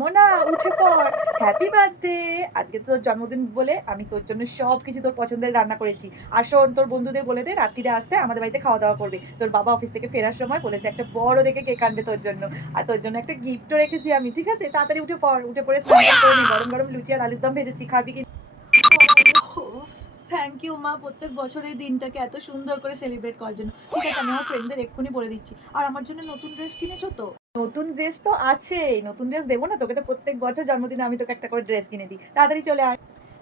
মোনা উঠে পড়, happy birthday. আজকে তো তোর জন্মদিন বলে আমি তোর জন্য সব কিছু তোর পছন্দের রান্না করেছি। আর শোন, তোর বন্ধুদের বলে দে রাত্রিরে আসতে আমাদের বাড়িতে খাওয়া দাওয়া করবে। তোর বাবা অফিস থেকে ফেরার সময় বলেছে একটা বড় দেখে কেক আনবে তোর জন্য। আর তোর জন্য একটা গিফটও রেখেছি আমি, ঠিক আছে? তাড়াতাড়ি উঠে পড়, উঠে পড়ে স্নান টান করে নে। গরম গরম লুচি আর আলুর দম ভেজেছি, খাবি কি? থ্যাংক ইউ মা, প্রত্যেক বছর এই দিনটাকে এত সুন্দর করে সেলিব্রেট করার জন্য। ঠিক আছে, আমি আমার ফ্রেন্ডদের এক্ষুনি বলে দিচ্ছি। আর আমার জন্য নতুন ড্রেস কিনেছো তো? নতুন ড্রেস তো আছেই, নতুন ড্রেস দেবো না তোকে? তো প্রত্যেক বছর জন্মদিনে আমি তোকে একটা করে ড্রেস কিনে দিই। তাড়াতাড়ি চলে আয়।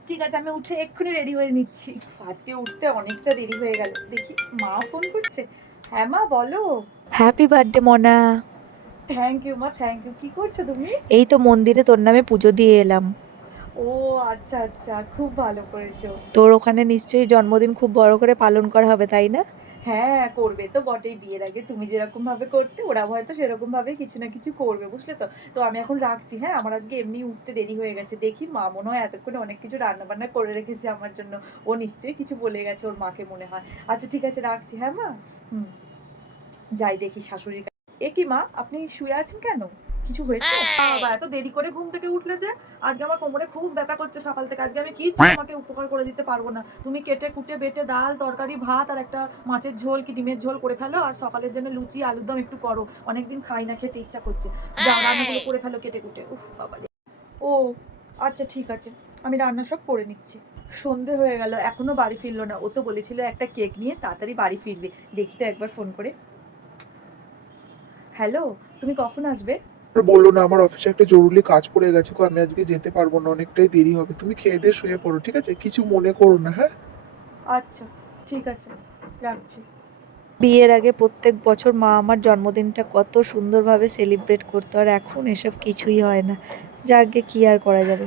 ঠিক আছে, আমি উঠে এক্ষুনি রেডি হয়ে নিচ্ছি। আজকে উঠতে অনেকটা দেরি হয়ে গেল। দেখি মা ফোন করছে। হ্যাঁ মা, বলো। হ্যাপি বার্থডে মনা। থ্যাংক ইউ মা, থ্যাংক ইউ। কি করছো তুমি? এই তো মন্দিরে তোর নামে পুজো দিয়ে এলাম। ও আচ্ছা আচ্ছা, খুব ভালো করেছো। তোর ওখানে নিশ্চয়ই জন্মদিন খুব বড় করে পালন করা হবে, তাই না? হ্যাঁ, করবে তো বটেই। বিয়ের আগে তুমি যেরকম ভাবে করতে ওরা হয়তো সেরকম ভাবে কিছু না কিছু করবে, বুঝলে তো? তো আমি এখন রাখছি। হ্যাঁ, আমার আজকে এমনি উঠতে দেরি হয়ে গেছে। দেখি মা মনে হয় এতক্ষণে অনেক কিছু রান্না বান্না করে রেখেছে আমার জন্য। ও নিশ্চয়ই কিছু বলে গেছে ওর মাকে, মনে হয়। আচ্ছা ঠিক আছে, রাখছি। হ্যাঁ মা। হুম। যাই দেখি শাশুড়ির কাছে। এ কি মা, আপনি শুয়ে আছেন কেন? কিছু হয়েছে? বাবা, এত দেরি করে ঘুম থেকে উঠলে যে? আজকে আমার কোমরে খুব ব্যথা করছে সকাল থেকে। আজকে আমি কিচ্ছু তোমাকে উপকার করে দিতে পারবো না। তুমি কেটে কুটে বেটে ডাল তরকারি ভাত আর একটা মাছের ঝোল কি ডিমের ঝোল করে ফেলো, আর সকালের জন্য লুচি আলুর দম একটু করো। অনেকদিন খাই না, খেতে ইচ্ছা করছে। যাও রান্নাগুলো করে ফেলো কেটে কুটে। উফ বাবা রে। ও আচ্ছা ঠিক আছে, আমি রান্না সব করে নিচ্ছি। সন্ধে হয়ে গেল, এখনো বাড়ি ফিরলো না। ও তো বলেছিল একটা কেক নিয়ে তাড়াতাড়ি বাড়ি ফিরবে। দেখি তো একবার ফোন করে। হ্যালো, তুমি কখন আসবে? আর বললো না, আমার অফিসে একটা জরুরি কাজ পড়ে গেছে গো, আমি আজকে যেতে পারবো না, অনেকটাই দেরি হবে। তুমি খেয়ে দিয়ে শুয়ে পড়ো, ঠিক আছে? কিছু মনে করো না, হ্যাঁ? আচ্ছা ঠিক আছে, রাখছি। বিয়ের আগে প্রত্যেক বছর মা আমার জন্মদিনটা কত সুন্দরভাবে সেলিব্রেট করতো, আর এখন এসব কিছুই হয় না। যাকে কি আর করা যাবে।